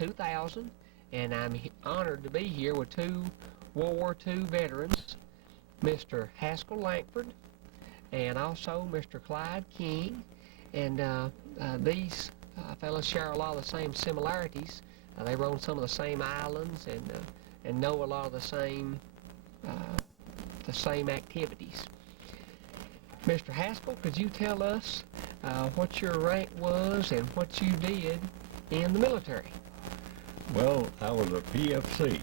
2000, and I'm honored to be here with two World War II veterans, Mr. Haskell Langford and also Mr. Clyde King. And these fellows share a lot of the same similarities. They rode some of the same islands and know a lot of the same activities. Mr. Haskell, could you tell us what your rank was and what you did in the military? Well, I was a PFC,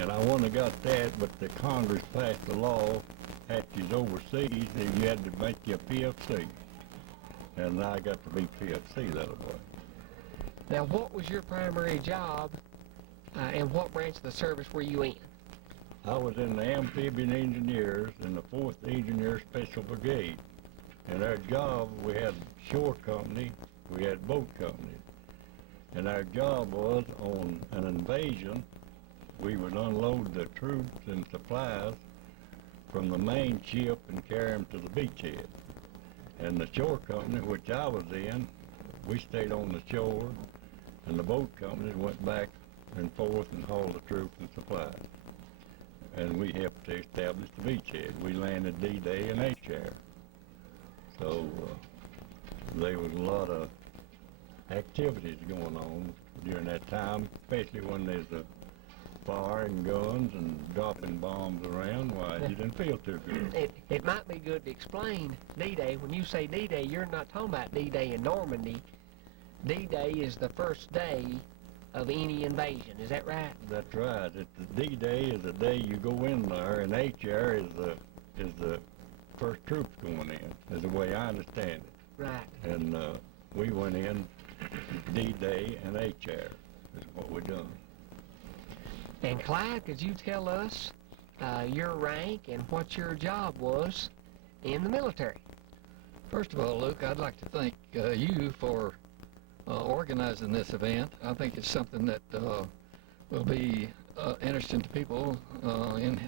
and I wouldn't have got that, but the Congress passed a law after you's overseas that you had to make you a PFC. And I got to be PFC that way. Now, what was your primary job and what branch of the service were you in? I was in the Amphibian Engineers in the 4th Engineer Special Brigade. And our job, we had shore company, we had boat company. And our job was on an invasion, we would unload the troops and supplies from the main ship and carry them to the beachhead. And the shore company, which I was in, we stayed on the shore, and the boat companies went back and forth and hauled the troops and supplies. And we helped to establish the beachhead. We landed D-Day and HR. So there was a lot of activities going on during that time, especially when there's a fire and guns and dropping bombs around. Why, you didn't feel too good. It might be good to explain D-Day. When you say D-Day, you're not talking about D-Day in Normandy. D-Day is the first day of any invasion. Is that right? That's right. The D-Day is the day you go in there, and HR is the first troops going in, is the way I understand it. Right. And we went in D-Day and HR is what we done. And Clyde, could you tell us your rank and what your job was in the military? First of all, Luke, I'd like to thank you for organizing this event. I think it's something that will be interesting to people in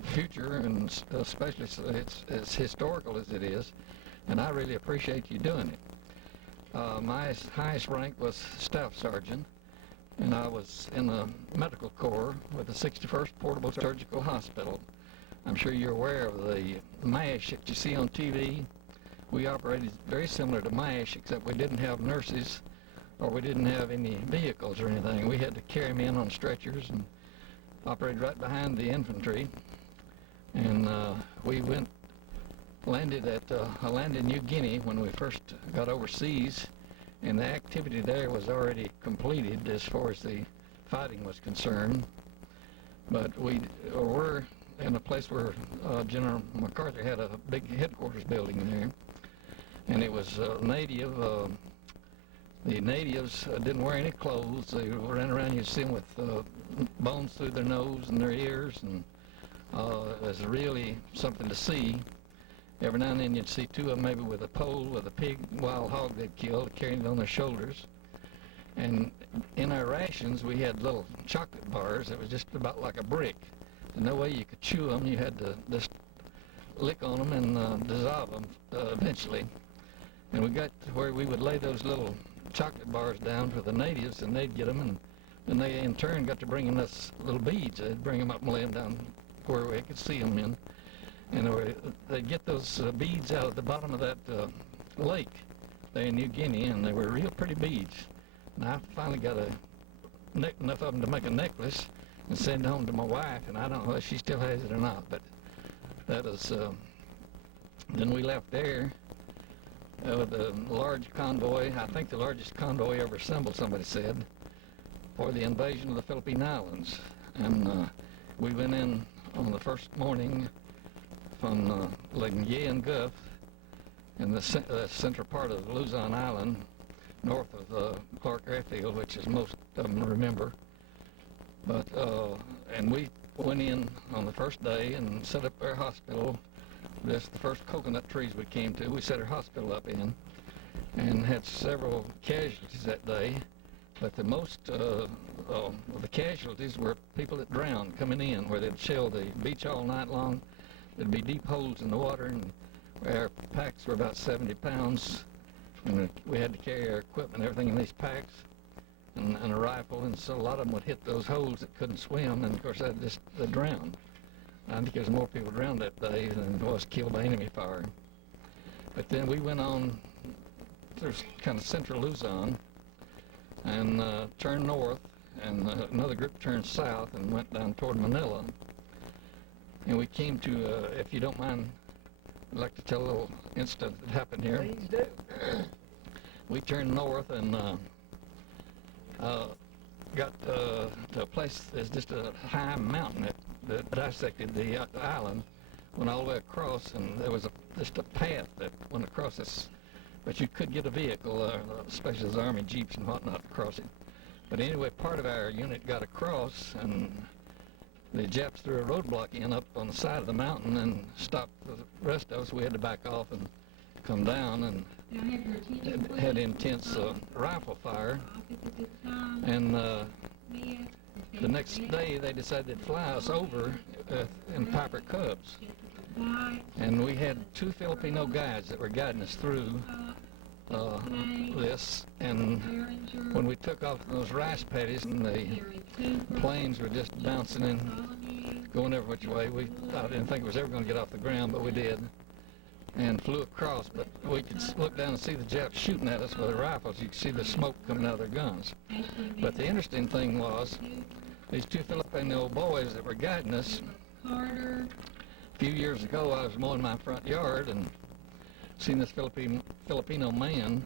the future, and especially it's as historical as it is, and I really appreciate you doing it. My highest rank was Staff Sergeant, and I was in the Medical Corps with the 61st Portable Surgical Hospital. I'm sure you're aware of the MASH that you see on TV. We operated very similar to MASH, except we didn't have nurses or we didn't have any vehicles or anything. We had to carry them in on stretchers and operated right behind the infantry. And we landed in New Guinea when we first got overseas, and the activity there was already completed as far as the fighting was concerned. But we were in a place where General MacArthur had a big headquarters building there, and it was native. The natives didn't wear any clothes. They ran around, you'd see them with bones through their nose and their ears, and it was really something to see. Every now and then you'd see two of them maybe with a pole with a pig, wild hog they'd killed, carrying it on their shoulders. And in our rations we had little chocolate bars that was just about like a brick. And no way you could chew them. You had to just lick on them and dissolve them eventually. And we got to where we would lay those little chocolate bars down for the natives, and they'd get them, and then they in turn got to bringing us little beads. They'd bring them up and lay them down where we could see them in. And they'd get those beads out of the bottom of that lake there in New Guinea, and they were real pretty beads. And I finally got enough of them to make a necklace and send home to my wife, and I don't know if she still has it or not, but that was, then we left there with a large convoy, I think the largest convoy ever assembled, somebody said, for the invasion of the Philippine Islands. And we went in on the first morning from Langford Gulf in the central part of Luzon Island, north of Clark Airfield, which is most of them remember. But and we went in on the first day and set up our hospital. That's the first coconut trees we came to. We set our hospital up in, and had several casualties that day. But the most of the casualties were people that drowned coming in, where they'd shell the beach all night long. There'd be deep holes in the water, and our packs were about 70 pounds, and we had to carry our equipment and everything in these packs. and a rifle, and so a lot of them would hit those holes that couldn't swim, and of course they drowned. I think there's more people drowned that day than was killed by enemy fire. But then we went on through kind of central Luzon and turned north, and another group turned south and went down toward Manila. And we came to, if you don't mind, I'd like to tell a little incident that happened here. Please do. We turned north and got to a place that's just a high mountain that dissected the island, went all the way across, and there was just a path that went across this, but you could get a vehicle, especially the Army Jeeps and whatnot, across it. But anyway, part of our unit got across, and the Japs threw a roadblock in up on the side of the mountain and stopped the rest of us. We had to back off and come down, and it had intense rifle fire. And the next day they decided to fly us over in Piper Cubs. And we had 2 Filipino guides that were guiding us through this, and when we took off those rice paddies and the planes were just bouncing and going every which way, I didn't think it was ever going to get off the ground, but we did, and flew across. But we could look down and see the Japs shooting at us with their rifles. You could see the smoke coming out of their guns. But the interesting thing was, these 2 Filipino boys that were guiding us, a few years ago I was mowing my front yard and seen this Filipino man,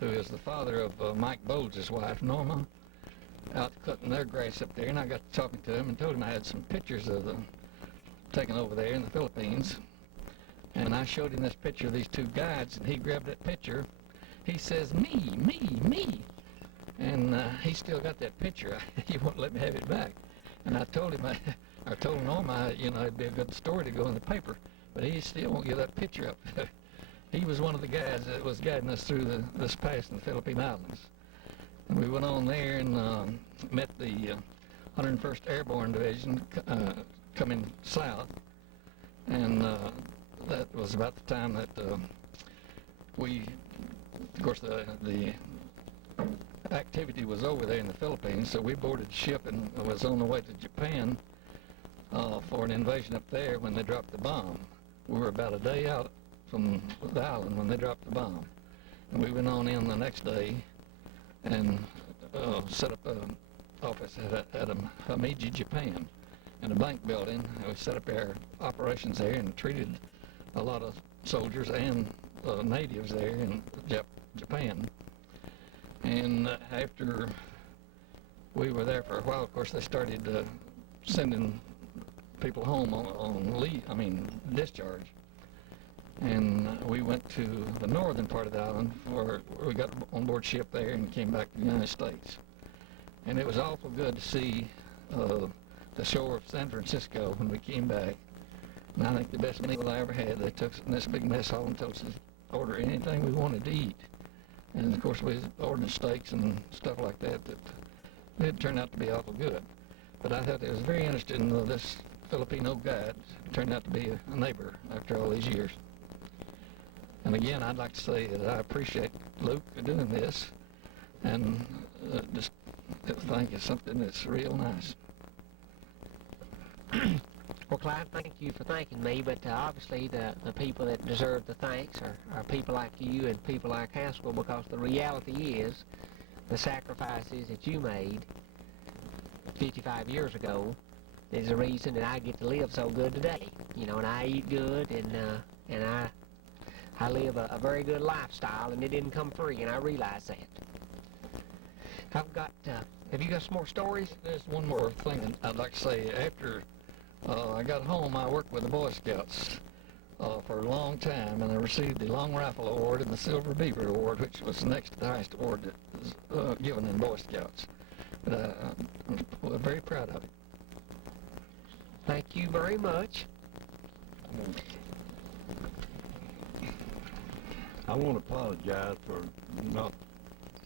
who is the father of Mike Bowles' wife, Norma, out cutting their grass up there. And I got to talking to him and told him I had some pictures of them taken over there in the Philippines. And I showed him this picture of these 2 guides, and he grabbed that picture. He says, me. And he still got that picture. He won't let me have it back. And I told him, I told Norma, it'd be a good story to go in the paper, but he still won't give that picture up. He was one of the guys that was guiding us through this pass in the Philippine Islands. And we went on there and met the 101st Airborne Division coming south. And that was about the time that of course, the activity was over there in the Philippines, so we boarded the ship and was on the way to Japan for an invasion up there when they dropped the bomb. We were about a day out from the island when they dropped the bomb. And we went on in the next day and set up an office at Himeji, Japan, in a bank building. And we set up our operations there and treated a lot of soldiers and natives there in Japan. And after we were there for a while, of course, they started sending people home on leave, discharge. And we went to the northern part of the island where we got on board ship there and came back to the United States. And it was awful good to see the shore of San Francisco when we came back. And I think the best meal I ever had, they took us in this big mess hall and told us to order anything we wanted to eat. And of course we ordered steaks and stuff like that it turned out to be awful good. But I thought it was very interesting, this Filipino guide turned out to be a neighbor after all these years. And again, I'd like to say that I appreciate Luke for doing this, and just think it's something that's real nice. Well, Clyde, thank you for thanking me, but obviously the people that deserve the thanks are people like you and people like Haskell, because the reality is the sacrifices that you made 55 years ago is the reason that I get to live so good today. And I eat good, and I live a very good lifestyle, and it didn't come free, and I realize that. I've got, have you got some more stories? There's one more thing I'd like to say. After I got home, I worked with the Boy Scouts for a long time, and I received the Long Rifle Award and the Silver Beaver Award, which was next to the highest award that was given in Boy Scouts. But I'm very proud of it. Thank you very much. I want to apologize for not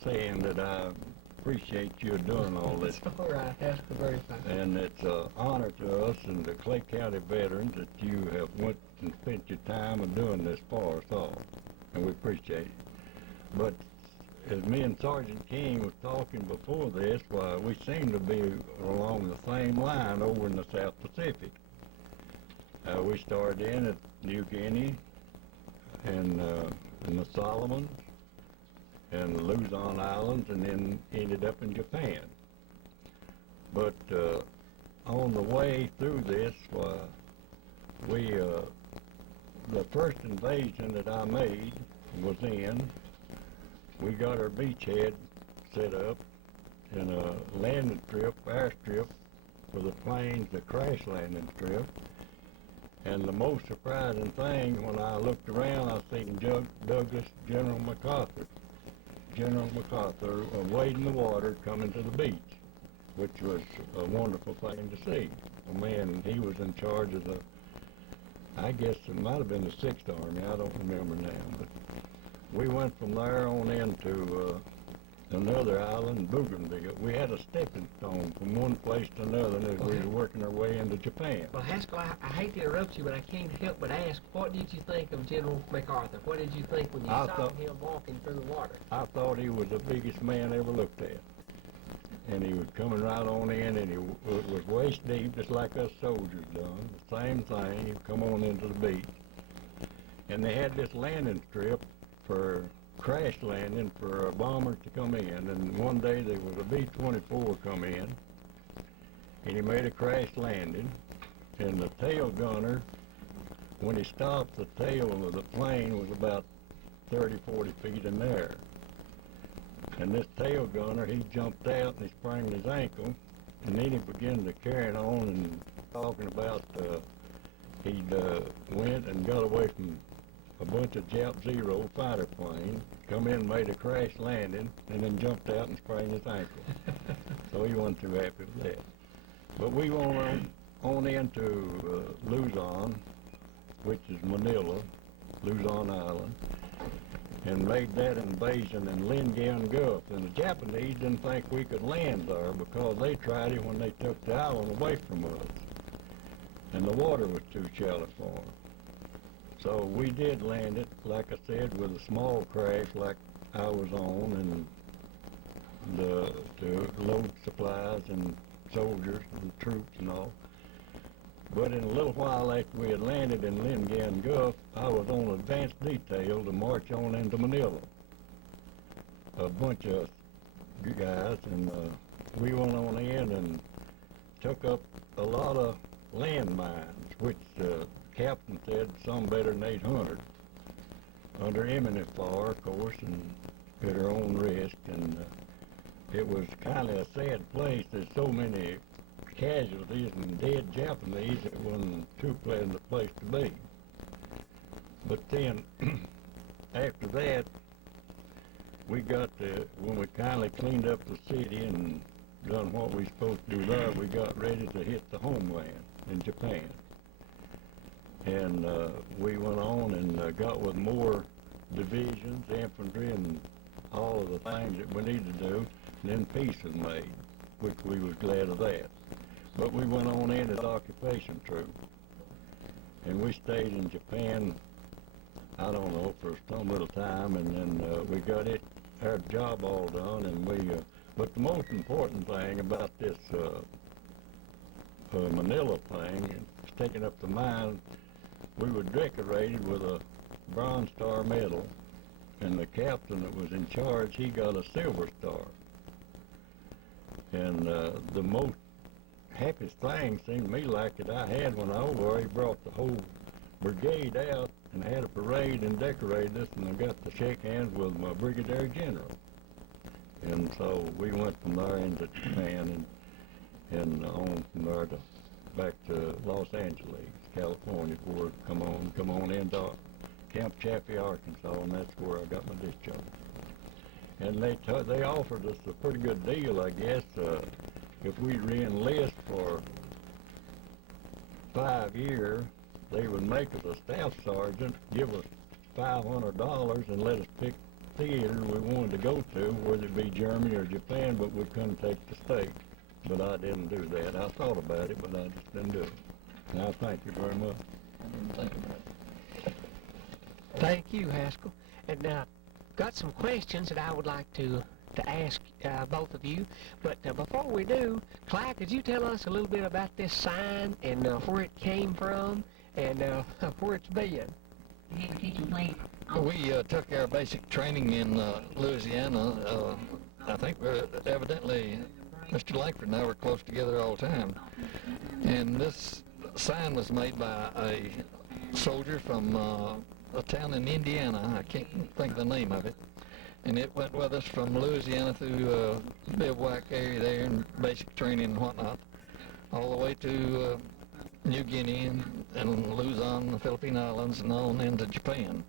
saying that I appreciate you doing all this. All right, that's very fine. And it's an honor to us and the Clay County veterans that you have went and spent your time of doing this for us all. And we appreciate it. But as me and Sergeant King was talking before this, why, we seem to be along the same line over in the South Pacific. We started in at New Guinea and in the Solomons and the Luzon Islands, and then ended up in Japan. But on the way through this, the first invasion that I made was we got our beachhead set up in a landing strip, airstrip for the planes, the crash landing strip. And the most surprising thing, when I looked around, I seen General MacArthur wading the water coming to the beach, which was a wonderful thing to see. Oh man, he was in charge of I guess it might have been the 6th Army, I don't remember now, but we went from there on into another island, Bougainville. We had a stepping stone from one place to another as we were working our way into Japan. Well, Haskell, I hate to interrupt you, but I can't help but ask, what did you think of General MacArthur? What did you think when you saw him walking through the water? I thought he was the biggest man I ever looked at. And he was coming right on in, and it was waist deep, just like us soldiers done. The same thing, he'd come on into the beach. And they had this landing strip for crash landing for a bomber to come in. And one day there was a B-24 come in, and he made a crash landing. And the tail gunner, when he stopped, the tail of the plane was about 30, 40 feet in the air. And this tail gunner, he jumped out and he sprained his ankle, and then he began to carry on and talking about he'd went and got away from a bunch of Jap Zero fighter planes, come in and made a crash landing, and then jumped out and sprained his ankle. So he wasn't too happy with that. But we went on into Luzon, which is Manila, Luzon Island, and made that invasion in Lingan Gulf. And the Japanese didn't think we could land there because they tried it when they took the island away from us. And the water was too shallow for them. So we did land it, like I said, with a small crash like I was on, and to load supplies and soldiers and troops and all. But in a little while after we had landed in Lingan Gulf, I was on advanced detail to march on into Manila. A bunch of guys, and we went on in and took up a lot of landmines, which the captain said some better than 800, under imminent fire, of course, and at our own risk. And it was kind of a sad place. There's so many casualties and dead Japanese, it wasn't too pleasant a place to be. But then, after that, when we kindly cleaned up the city and done what we supposed to do there, we got ready to hit the homeland in Japan. And we went on and got with more divisions, infantry, and all of the things that we needed to do, and then peace was made, which we was glad of that. But we went on in as occupation troops, and we stayed in Japan, I don't know, for some little time, and then we got our job all done, and but the most important thing about this Manila thing, taking up the mine, we were decorated with a Bronze Star medal, and the captain that was in charge, he got a Silver Star. And the most happiest thing seemed to me like that I had when I was over there, he brought the whole brigade out and had a parade and decorated us, and I got to shake hands with my brigadier general. And so we went from there into Japan and on from there back to Los Angeles, California, before it come on into Camp Chaffee, Arkansas, and that's where I got my discharge. And they offered us a pretty good deal, I guess. If we re-enlist for 5 years, they would make us a staff sergeant, give us $500, and let us pick theater we wanted to go to, whether it be Germany or Japan, but we couldn't take the state. But I didn't do that. I thought about it, but I just didn't do it. And I thank you very much. I didn't think about it. Thank you, Haskell. And now, got some questions that I would like to ask both of you. But before we do, Clyde, could you tell us a little bit about this sign and where it came from and where it's been? We took our basic training in Louisiana. I think evidently Mr. Langford and I were close together all the time. And this sign was made by a soldier from a town in Indiana. I can't think of the name of it. And it went with us from Louisiana through the bivouac area there and basic training and whatnot, all the way to New Guinea and Luzon, the Philippine Islands, and on into Japan.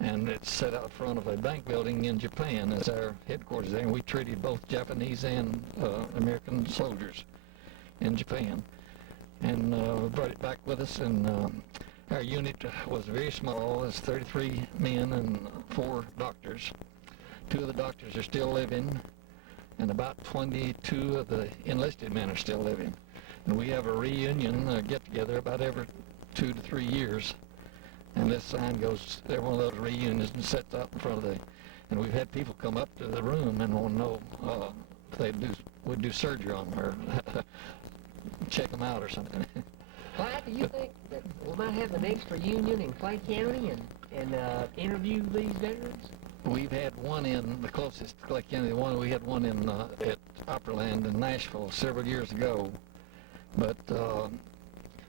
And it's set out front of a bank building in Japan as our headquarters there. And we treated both Japanese and American soldiers in Japan. And we brought it back with us, and our unit was very small. It's 33 men and 4 doctors. 2 of the doctors are still living, and about 22 of the enlisted men are still living. And we have a reunion get-together about every 2 to 3 years. And this sign goes, every one of those reunions and sets out in front of and we've had people come up to the room and want to know if would do surgery on them or check them out or something. Clyde, do you think that we might have the next reunion in Clay County and interview these veterans? We've had one in the closest to Clay County. We had one in at Opryland in Nashville several years ago, but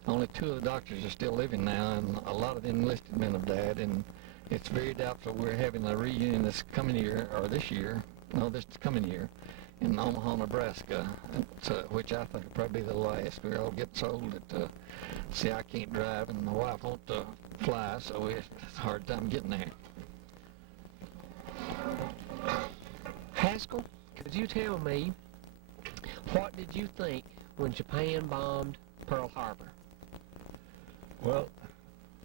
only 2 of the doctors are still living now, and a lot of the enlisted men have died, and it's very doubtful we're having a reunion this coming year, or this coming year, in Omaha, Nebraska, which I think will probably be the last. We're all getting so old that, see, I can't drive, and my wife won't fly, so it's a hard time getting there. Haskell, could you tell me, what did you think when Japan bombed Pearl Harbor? Well,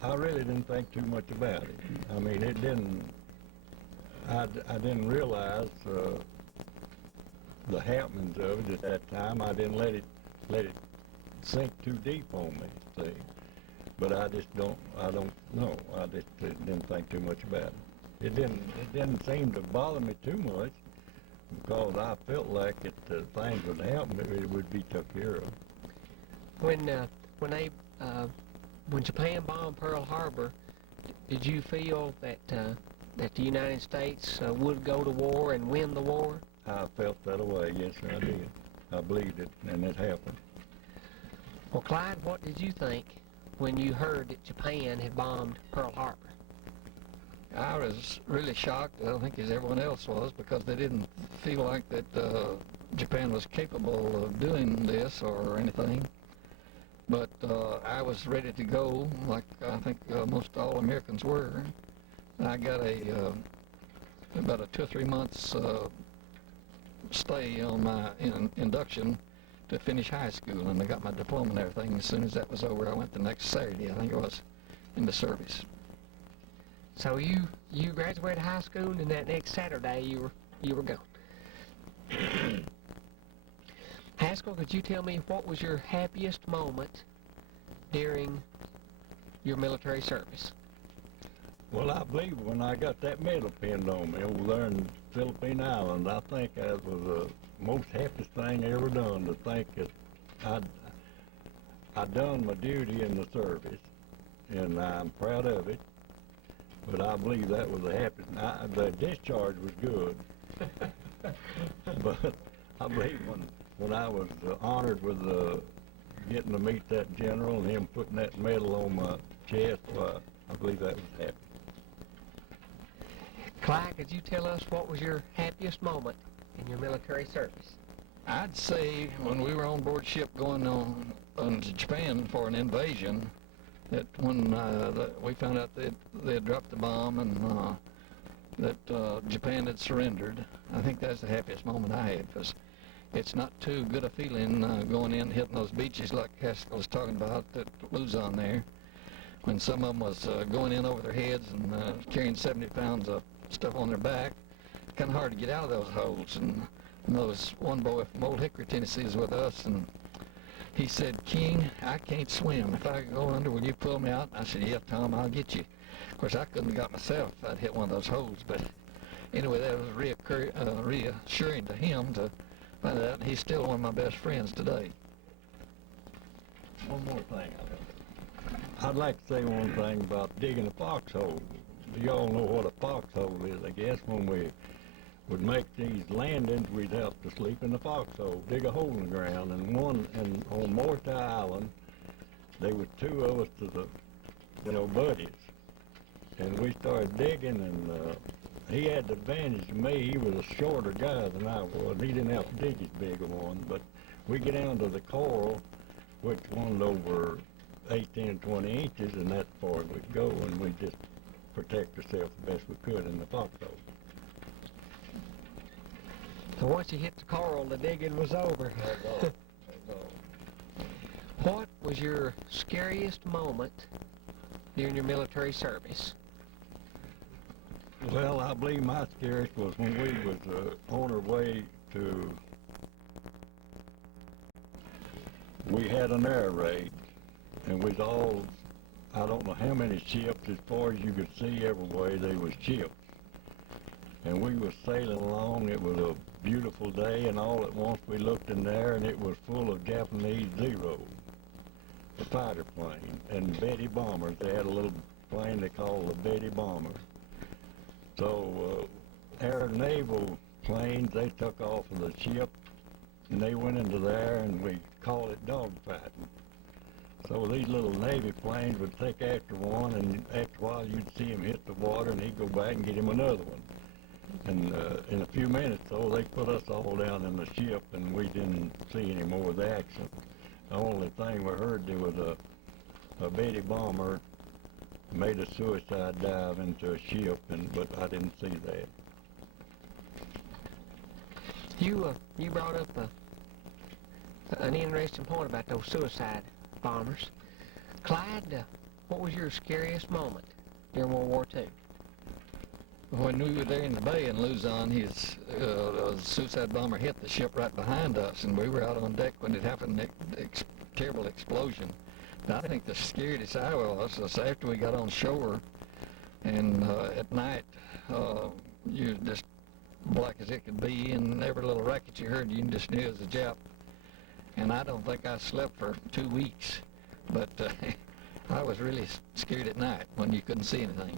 I really didn't think too much about it. I mean, I didn't realize the happenings of it at that time. I didn't let it sink too deep on me, see. But I don't know. I just didn't think too much about it. It didn't seem to bother me too much because I felt like things would happen, it would be took care of. When Japan bombed Pearl Harbor, did you feel that the United States would go to war and win the war? I felt that way, yes, I did. I believed it, and it happened. Well, Clyde, what did you think when you heard that Japan had bombed Pearl Harbor? I was really shocked, I think as everyone else was, because they didn't feel like that Japan was capable of doing this or anything. But I was ready to go, like I think most all Americans were. I got about a 2 or 3 months stay on my induction to finish high school, and I got my diploma and everything. As soon as that was over, I went the next Saturday, I think it was, into service. So you graduated high school, and that next Saturday you were gone. Haskell, could you tell me what was your happiest moment during your military service? Well, I believe when I got that medal pinned on me over there in Philippine Islands, I think that was the most happiest thing I ever done, to think that I'd done my duty in the service, and I'm proud of it. But I believe that was the happiest. The discharge was good, but I believe when I was honored with getting to meet that general and him putting that medal on my chest, I believe that was happy. Clyde, could you tell us what was your happiest moment in your military service? I'd say when we were on board ship going on to Japan for an invasion, that when we found out that they had dropped the bomb and that Japan had surrendered, I think that's the happiest moment I had, because it's not too good a feeling going in, hitting those beaches like Haskell was talking about at Luzon there, when some of them was going in over their heads and carrying 70 pounds of stuff on their back. Kind of hard to get out of those holes. And there was one boy from Old Hickory, Tennessee, was with us, and he said, "King, I can't swim. If I go under, will you pull me out?" I said, "Yeah, Tom, I'll get you." Of course, I couldn't have got myself if I'd hit one of those holes, but anyway, that was reassuring to him to find out. He's still one of my best friends today. One more thing. I'd like to say one thing about digging a foxhole. You all know what a foxhole is, I guess. When we would make these landings, we'd have to sleep in the foxhole, dig a hole in the ground. And on Morty Island, there was two of us buddies. And we started digging, and he had the advantage of me. He was a shorter guy than I was. He didn't have to dig as big a one. But we get down to the coral, which one's over 18 or 20 inches, and that's far as we'd go, and we just protect ourselves the best we could in the foxhole. So once you hit the coral, the digging was over. That's all. What was your scariest moment during your military service? Well, I believe my scariest was when we was on our way to, we had an air raid, and we was all, I don't know how many ships, as far as you could see every way, they was ships. And we was sailing along. It was a beautiful day, and all at once we looked in there, and it was full of Japanese Zeros, the fighter plane, and Betty bombers. They had a little plane they called the Betty bomber. So our naval planes, they took off of the ship, and they went into there, and we called it dogfighting. So these little Navy planes would take after one, and after a while you'd see him hit the water, and he'd go back and get him another one. And in a few minutes, though, they put us all down in the ship, and we didn't see any more of the action. The only thing we heard, there was a Betty bomber made a suicide dive into a ship, but I didn't see that. You brought up an interesting point about those suicide bombers. Clyde, what was your scariest moment during World War II? When we were there in the bay in Luzon, his suicide bomber hit the ship right behind us, and we were out on deck when it happened, terrible explosion. But I think the scariest I was after we got on shore, and at night, you're just black as it could be, and every little racket you heard, you just knew it was a Jap. And I don't think I slept for 2 weeks, but I was really scared at night when you couldn't see anything.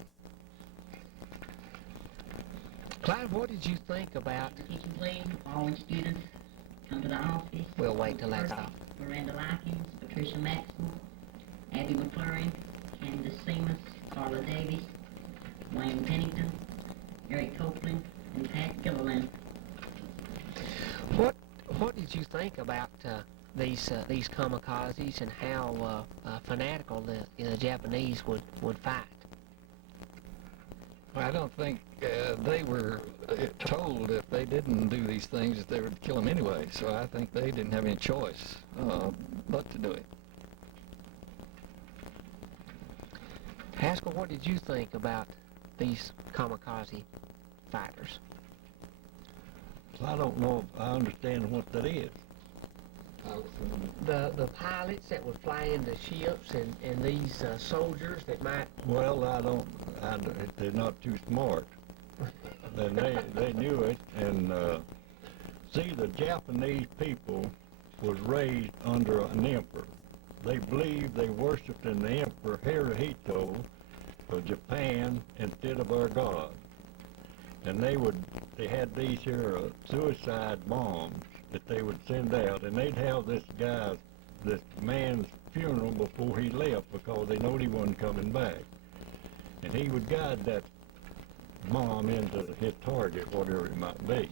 Clyde, what did you think about... Teaching please, all students, come to the office. We'll wait till that's off. Miranda Likens, Patricia Maxwell, Abby McClurry, Candace Seamus, Carla Davis, Wayne Pennington, Eric Copeland, and Pat Gilliland. What did you think about these kamikazes and how fanatical the Japanese would fight? I don't think they were told if they didn't do these things that they would kill them anyway. So I think they didn't have any choice but to do it. Haskell, what did you think about these kamikaze fighters? I don't know if I understand what that is. The pilots that would fly into ships and these soldiers that might... Well, they're not too smart. And they knew it, and see, the Japanese people was raised under an emperor. They believed they worshipped in the emperor Hirohito of Japan instead of our God. And they had these here suicide bombs that they would send out, and they'd have this man's funeral before he left because they knowed he wasn't coming back. And he would guide that bomb into his target, whatever it might be.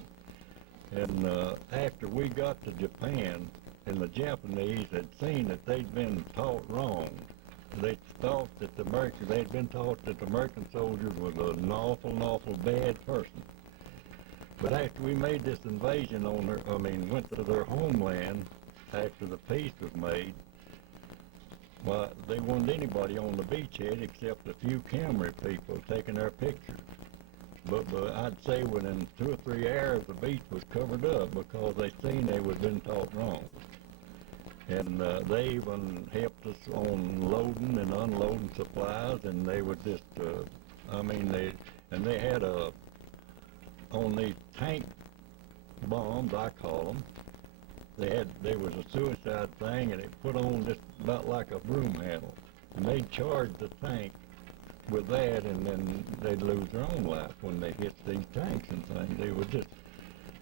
And after we got to Japan, and the Japanese had seen that they'd been taught wrong, they thought that they'd been taught that the American soldier was an awful bad person. But after we made this invasion went to their homeland after the peace was made, well, they wanted anybody on the beachhead except a few camera people taking their pictures. But I'd say within 2 or 3 hours the beach was covered up because they seen they was been taught wrong. And they even helped us on loading and unloading supplies, and they would just, they had on these tank bombs, I call them. There was a suicide thing, and it put on just about like a broom handle, and they'd charge the tank with that, and then they'd lose their own life when they hit these tanks and things.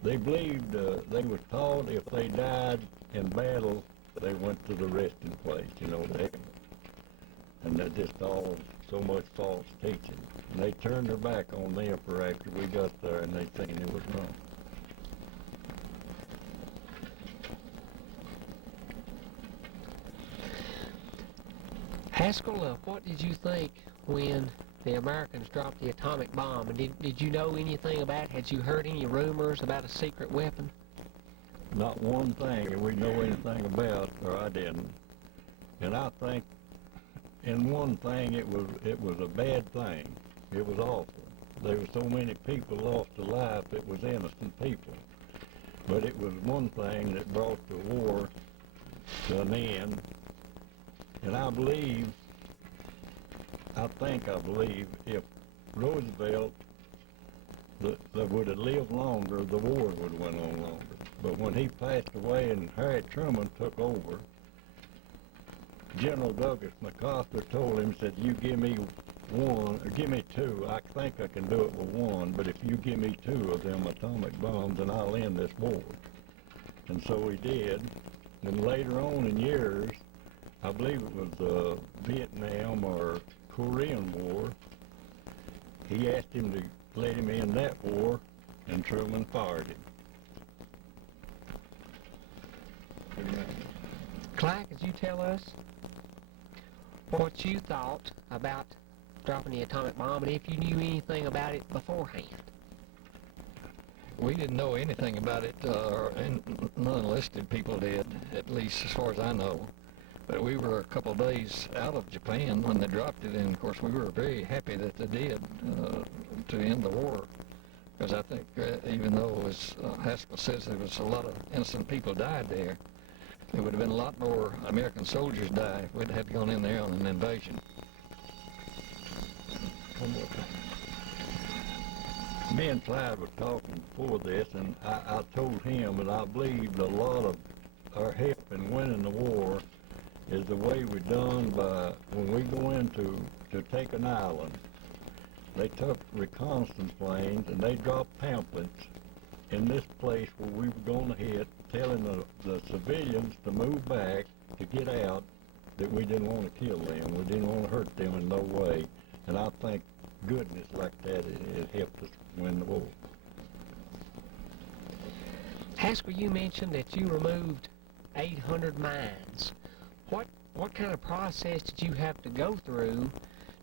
They believed, they were taught if they died in battle, they went to the resting place, and they're just all so much false teaching. And they turned their back on the emperor after we got there, and they thinking it was wrong. Haskell, what did you think when the Americans dropped the atomic bomb? And did you know anything about it? Had you heard any rumors about a secret weapon? Not one thing that we know anything about, or I didn't. And I think, in one thing, it was a bad thing. It was awful. There were so many people lost to life. It was innocent people. But it was one thing that brought the war to an end. And I believe if Roosevelt would have lived longer, the war would have went on longer. But when he passed away and Harriet Truman took over, General Douglas MacArthur told him, said, you give me one, or give me two. I think I can do it with one, but if you give me two of them atomic bombs, then I'll end this war. And so he did. And later on in years, I believe it was the Vietnam or Korean War, he asked him to let him in that war, and Truman fired him. Clyde, could you tell us what you thought about dropping the atomic bomb, and if you knew anything about it beforehand? We didn't know anything about it, and none enlisted people did, at least as far as I know. But we were a couple of days out of Japan when they dropped it, and of course we were very happy that they did to end the war. Because I think even though, as Haskell says, there was a lot of innocent people died there, there would have been a lot more American soldiers die if we'd had gone in there on an invasion. One more thing. Me and Clyde were talking before this, and I told him that I believed a lot of our help in winning the war is the way we done by, when we go in to take an island, they took reconnaissance planes and they dropped pamphlets in this place where we were going to hit, telling the civilians to move back, to get out, that we didn't want to kill them, we didn't want to hurt them in no way. And I think goodness like that, it helped us win the war. Haskell, you mentioned that you removed 800 mines. What kind of process did you have to go through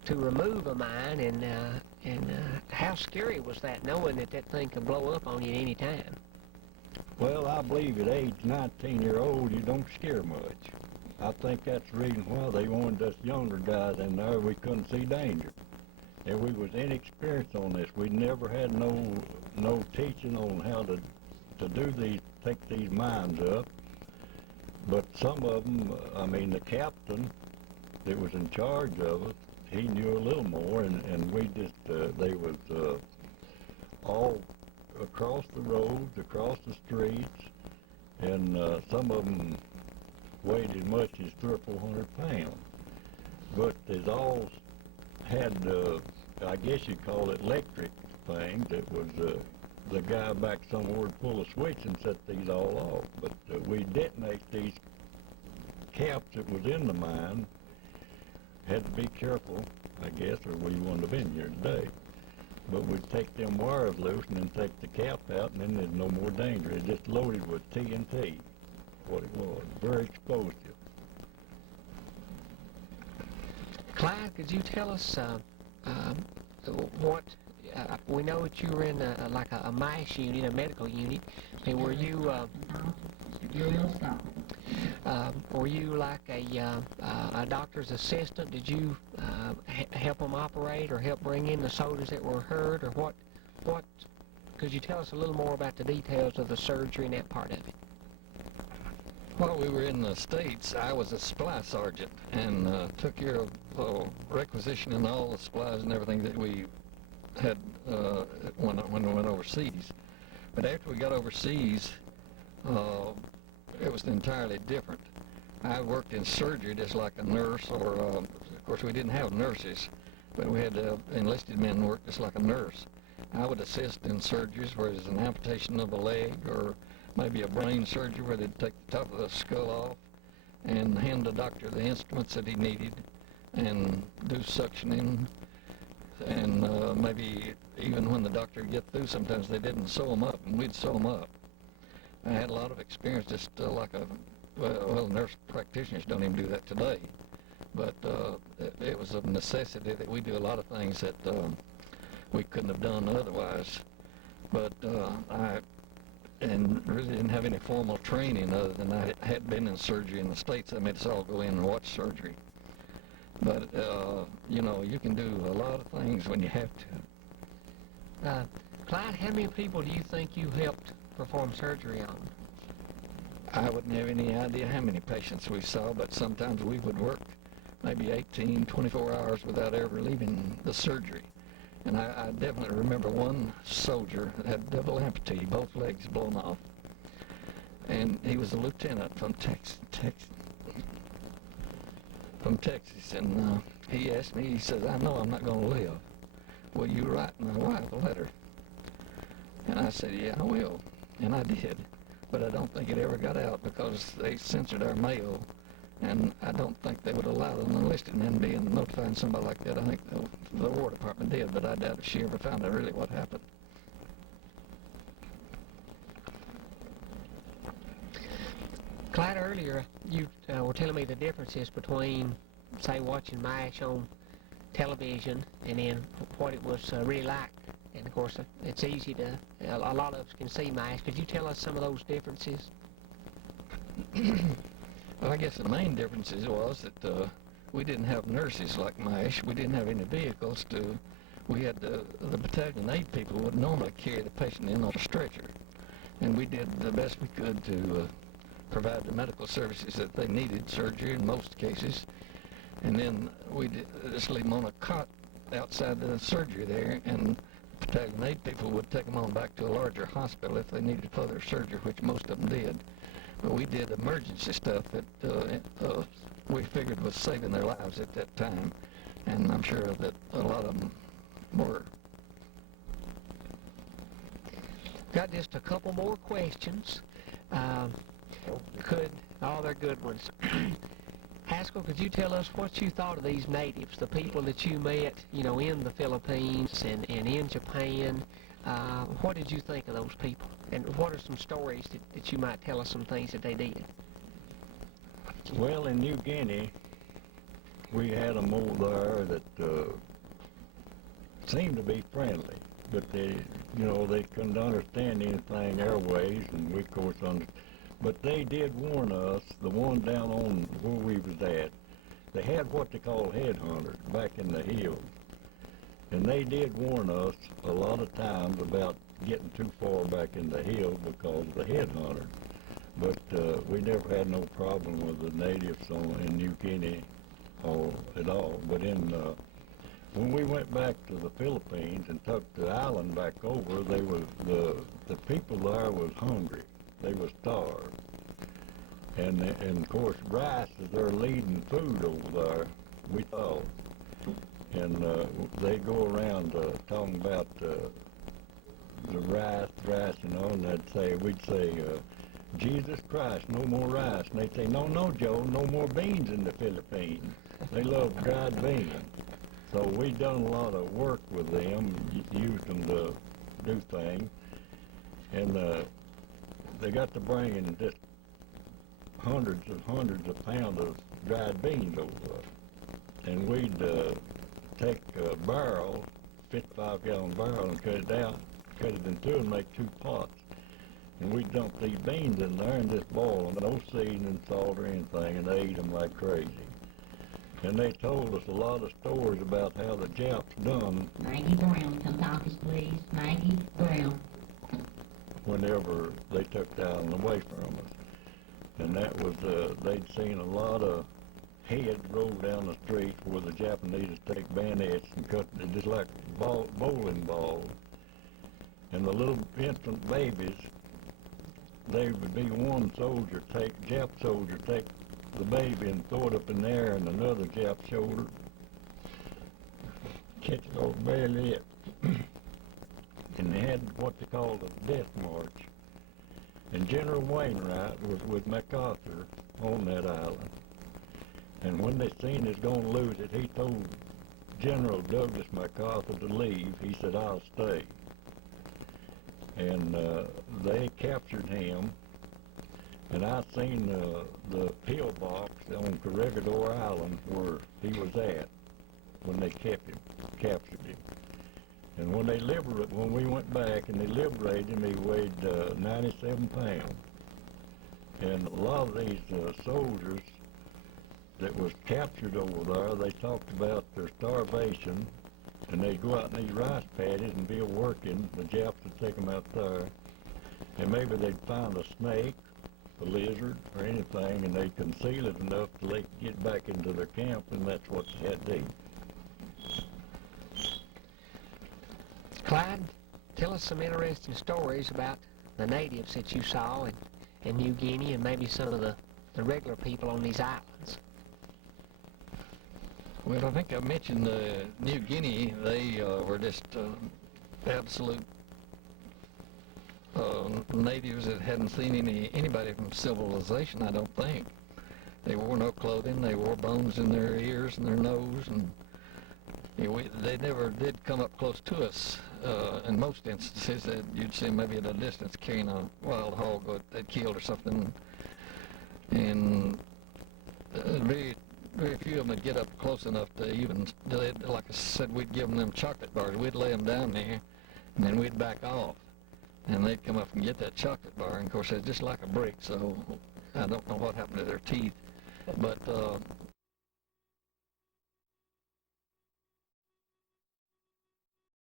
to remove a mine, and how scary was that, knowing that thing could blow up on you at any time? Well, I believe at age 19-year-old, you don't scare much. I think that's the reason why they wanted us younger guys in there. We couldn't see danger. And we was inexperienced on this. We never had no teaching on how to take these mines up. But some of them, I mean, the captain that was in charge of it, he knew a little more, and we just, they was all across the roads, across the streets, and some of them weighed as much as 300 or 400 pounds. But they all had, I guess you'd call it electric things. It was the guy back somewhere would pull a switch and set these all off. But we detonate these caps that was in the mine. Had to be careful, I guess, or we wouldn't have been here today. But we'd take them wires loose and then take the cap out, and then there's no more danger. It's just loaded with TNT, what it was, very explosive. Clyde, could you tell us what, we know that you were in like a MASH unit, a medical unit, and were you like a doctor's assistant? Did you help them operate or help bring in the soldiers that were hurt, or what? Could you tell us a little more about the details of the surgery and that part of it? While we were in the States, I was a supply sergeant and took care of requisitioning all the supplies and everything that we had when we went overseas. But after we got overseas, it was entirely different. I worked in surgery just like a nurse, or of course we didn't have nurses, but we had enlisted men work just like a nurse. I would assist in surgeries where there's an amputation of a leg, or maybe a brain surgery where they'd take the top of the skull off and hand the doctor the instruments that he needed and do suctioning. And maybe even when the doctor would get through, sometimes they didn't sew them up, and we'd sew them up. I had a lot of experience, just like well, nurse practitioners don't even do that today. But it was a necessity that we do a lot of things that we couldn't have done otherwise. But I really didn't have any formal training other than I had been in surgery in the States. They made us all go in and watch surgery. But, you know, you can do a lot of things when you have to. Clyde, how many people do you think you helped perform surgery on? I wouldn't have any idea how many patients we saw, but sometimes we would work maybe 18, 24 hours without ever leaving the surgery. And I definitely remember one soldier that had double amputee, both legs blown off. And he was a lieutenant from Texas. And he asked me, he says, I know I'm not going to live. Will you write my wife a letter? And I said, yeah, I will. And I did. But I don't think it ever got out because they censored our mail. And I don't think they would allow an enlisted man being notifying somebody like that. I think the War Department did, but I doubt if she ever found out really what happened. Clyde, earlier you were telling me the differences between, say, watching MASH on television and then what it was really like. And of course, it's easy to, a lot of us can see MASH. Could you tell us some of those differences? Well, I guess the main differences was that we didn't have nurses like MASH. We didn't have any vehicles to, we had the battalion aid people would normally carry the patient in on a stretcher. And we did the best we could to provide the medical services that they needed, surgery in most cases. And then we'd just leave them on a cot outside the surgery there, and battalion aid people would take them on back to a larger hospital if they needed further surgery, which most of them did. But we did emergency stuff that we figured was saving their lives at that time, and I'm sure that a lot of them were. Got just a couple more questions. They're good ones. Haskell, could you tell us what you thought of these natives, the people that you met, you know, in the Philippines and in Japan? What did you think of those people? And what are some stories that you might tell us, some things that they did? Well, in New Guinea, we had them over there that seemed to be friendly, but they couldn't understand anything airways, and we, of course, but they did warn us, the one down on where we was at, they had what they call headhunters back in the hills. And they did warn us a lot of times about getting too far back in the hills because of the headhunters. But we never had no problem with the natives in New Guinea at all. But when we went back to the Philippines and took the island back over, the people there was hungry. They were starved. And of course, rice is their leading food over there, we thought. And they go around talking about the rice, and we'd say, Jesus Christ, no more rice. And they'd say, no, Joe, no more beans in the Philippines. They love dried beans. So we done a lot of work with them, used them to do things. And they got to bring in just hundreds of pounds of dried beans over there. And we'd take a barrel, 55-gallon barrel, and cut it in two and make 2 pots. And we'd dump these beans in there and just boil them, no seasoning, salt or anything, and they ate them like crazy. And they told us a lot of stories about how the Japs done. Maggie Brown, come to office, please. Maggie Brown. Whenever they took the island away from us. And that was, they'd seen a lot of heads rolled down the street where the Japanese take bayonets and cut it just like bowling balls. And the little infant babies, they would be one soldier Jap soldier take the baby and throw it up in the air, and another Jap shoulder catch it over the bayonet. And they had what they called a death march. And General Wainwright was with MacArthur on that island. And when they seen us going to lose it, he told General Douglas MacArthur to leave. He said, "I'll stay." And they captured him. And I seen the pillbox on Corregidor Island where he was at when they captured him. And when we went back and they liberated him, he weighed 97 pounds. And a lot of these soldiers that was captured over there, they talked about their starvation, and they'd go out in these rice paddies and be working. The Japs would take them out there, and maybe they'd find a snake, a lizard, or anything, and they'd conceal it enough till they could get back into their camp, and that's what they had to eat. Clyde, tell us some interesting stories about the natives that you saw in New Guinea and maybe some of the regular people on these islands. Well, I think I mentioned New Guinea. They were just absolute natives that hadn't seen anybody from civilization, I don't think. They wore no clothing. They wore bones in their ears and their nose, and they never did come up close to us. In most instances, you'd see maybe at a distance carrying a wild hog that they'd killed or something, and very few of them would get up close enough to even, like I said, we'd give them chocolate bars. We'd lay them down there, and then we'd back off, and they'd come up and get that chocolate bar. And of course, it's just like a brick, so I don't know what happened to their teeth. But